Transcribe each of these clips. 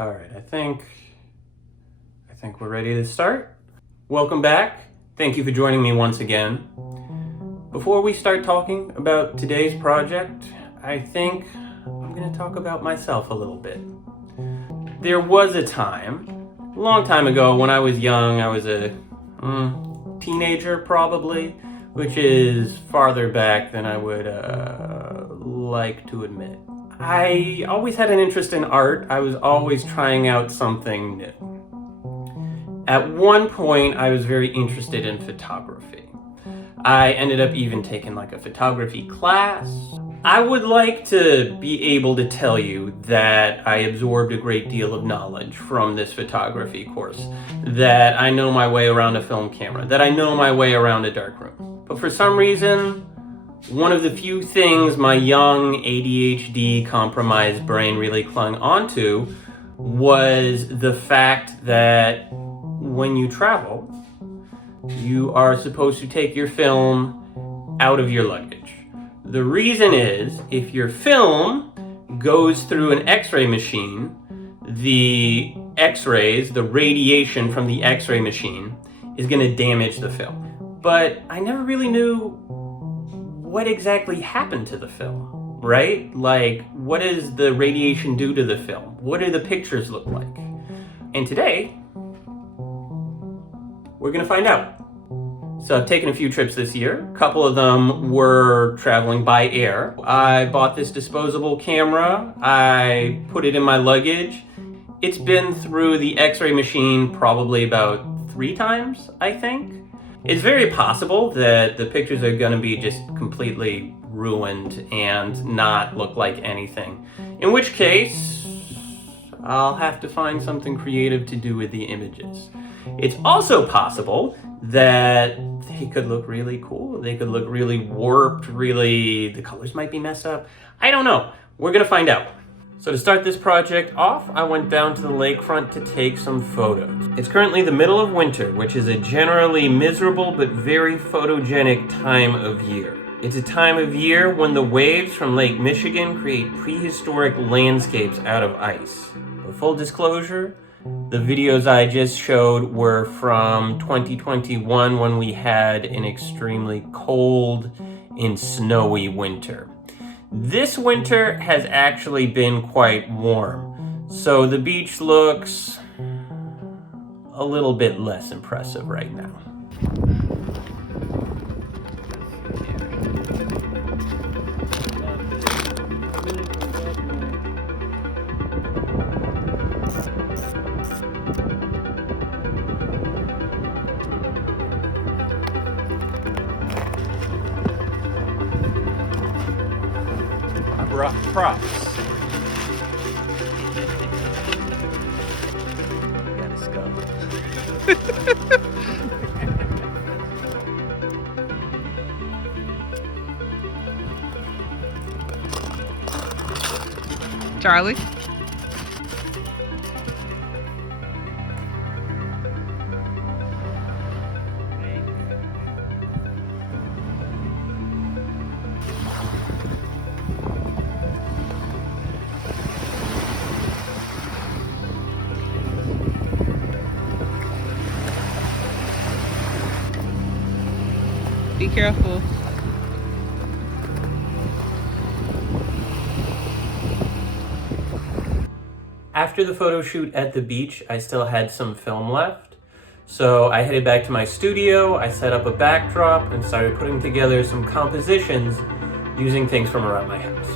All right, I think we're ready to start. Welcome back. Thank you for joining me once again. Before we start talking about today's project, I think I'm going to talk about myself a little bit. There was a time, a long time ago, when I was young. I was a teenager probably, which is farther back than I would like to admit. I always had an interest in art. I was always trying out something new. At one point, I was very interested in photography. I ended up even taking like a photography class. I would like to be able to tell you that I absorbed a great deal of knowledge from this photography course, that I know my way around a film camera, that I know my way around a darkroom. But for some reason, one of the few things my young ADHD compromised brain really clung onto was the fact that when you travel, you are supposed to take your film out of your luggage. The reason is, if your film goes through an X-ray machine, the X-rays, the radiation from the X-ray machine, is going to damage the film. But I never really knew what exactly happened to the film, right? Like, what does the radiation do to the film? What do the pictures look like? And today, we're gonna find out. So I've taken a few trips this year. A couple of them were traveling by air. I bought this disposable camera. I put it in my luggage. It's been through the X-ray machine probably about 3 times, I think. It's very possible that the pictures are going to be just completely ruined and not look like anything. In which case, I'll have to find something creative to do with the images. It's also possible that they could look really cool. They could look really warped, the colors might be messed up. I don't know. We're going to find out. So to start this project off, I went down to the lakefront to take some photos. It's currently the middle of winter, which is a generally miserable but very photogenic time of year. It's a time of year when the waves from Lake Michigan create prehistoric landscapes out of ice. For full disclosure, the videos I just showed were from 2021 when we had an extremely cold and snowy winter. This winter has actually been quite warm, so the beach looks a little bit less impressive right now. Props. Got a skull. Charlie? Be careful. After the photo shoot at the beach, I still had some film left. So I headed back to my studio, I set up a backdrop, and started putting together some compositions using things from around my house.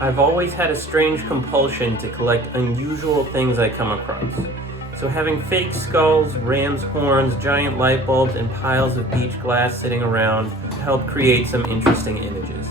I've always had a strange compulsion to collect unusual things I come across. So having fake skulls, ram's horns, giant light bulbs, and piles of beach glass sitting around helped create some interesting images.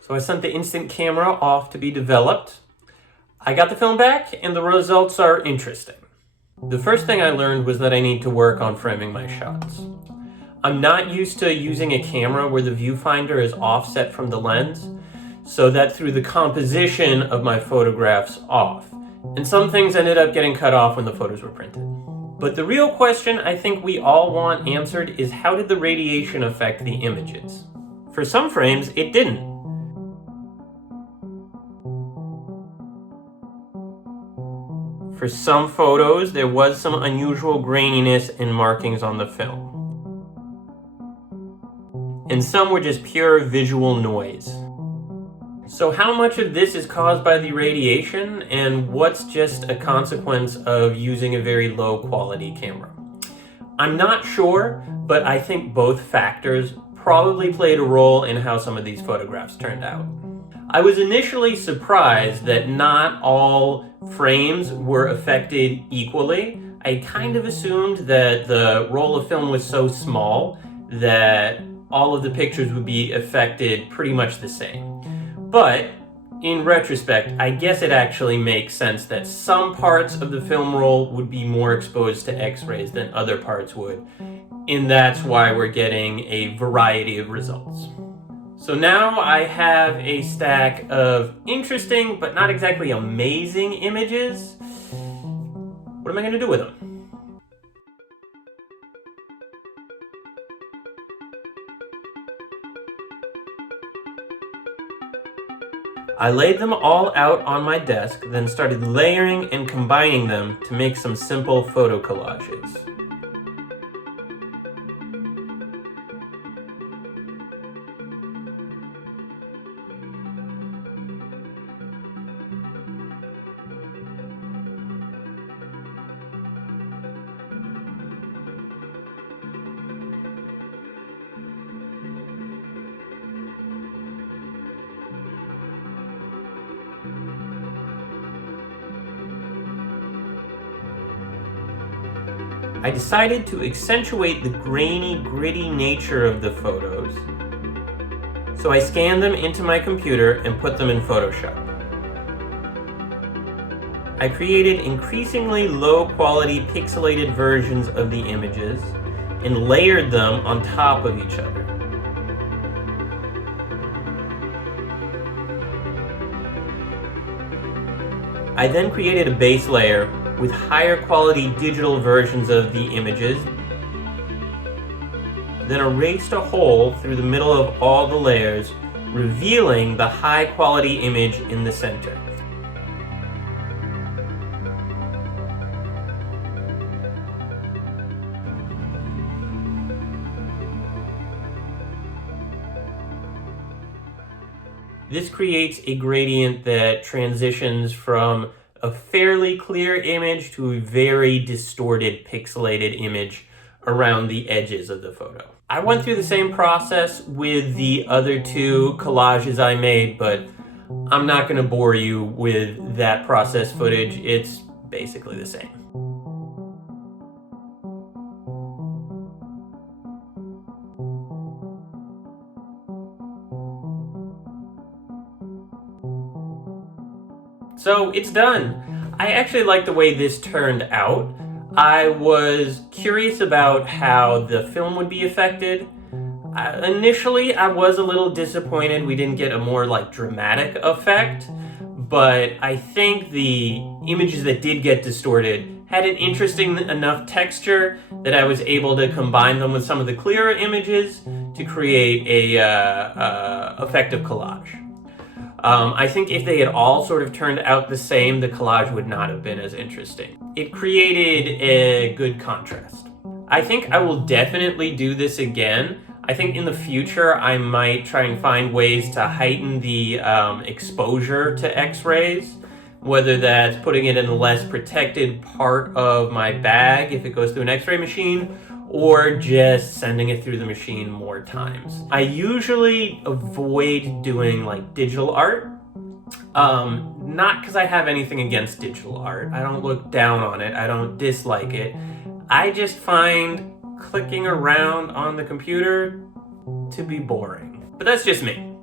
So I sent the instant camera off to be developed. I got the film back and the results are interesting. The first thing I learned was that I need to work on framing my shots. I'm not used to using a camera where the viewfinder is offset from the lens, so that threw the composition of my photographs off. And some things ended up getting cut off when the photos were printed. But the real question I think we all want answered is, how did the radiation affect the images? For some frames, it didn't. For some photos, there was some unusual graininess and markings on the film. And some were just pure visual noise. So how much of this is caused by the radiation, and what's just a consequence of using a very low quality camera? I'm not sure, but I think both factors probably played a role in how some of these photographs turned out. I was initially surprised that not all frames were affected equally. I kind of assumed that the roll of film was so small that all of the pictures would be affected pretty much the same. But in retrospect, I guess it actually makes sense that some parts of the film roll would be more exposed to X-rays than other parts would. And that's why we're getting a variety of results. So now I have a stack of interesting but not exactly amazing images. What am I going to do with them? I laid them all out on my desk, then started layering and combining them to make some simple photo collages. I decided to accentuate the grainy, gritty nature of the photos, so I scanned them into my computer and put them in Photoshop. I created increasingly low-quality pixelated versions of the images and layered them on top of each other. I then created a base layer with higher quality digital versions of the images, then erased a hole through the middle of all the layers, revealing the high quality image in the center. This creates a gradient that transitions from a fairly clear image to a very distorted, pixelated image around the edges of the photo. I went through the same process with the other two collages I made, but I'm not going to bore you with that process footage. It's basically the same. So it's done. I actually like the way this turned out. I was curious about how the film would be affected. Initially, I was a little disappointed we didn't get a more dramatic effect, but I think the images that did get distorted had an interesting enough texture that I was able to combine them with some of the clearer images to create a effective collage. I think if they had all sort of turned out the same, the collage would not have been as interesting. It created a good contrast. I think I will definitely do this again. I think in the future I might try and find ways to heighten the exposure to X-rays, whether that's putting it in a less protected part of my bag if it goes through an X-ray machine, or just sending it through the machine more times. I usually avoid doing digital art, not because I have anything against digital art. I don't look down on it, I don't dislike it. I just find clicking around on the computer to be boring. But that's just me.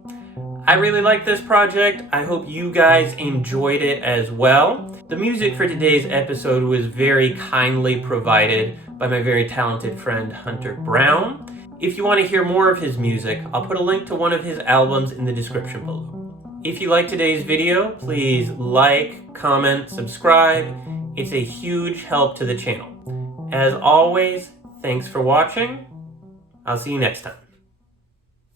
I really like this project. I hope you guys enjoyed it as well. The music for today's episode was very kindly provided by my very talented friend Hunter Brown. If you want to hear more of his music, I'll put a link to one of his albums in the description below. If you like today's video, please like, comment, subscribe. It's a huge help to the channel. As always, thanks for watching. I'll see you next time.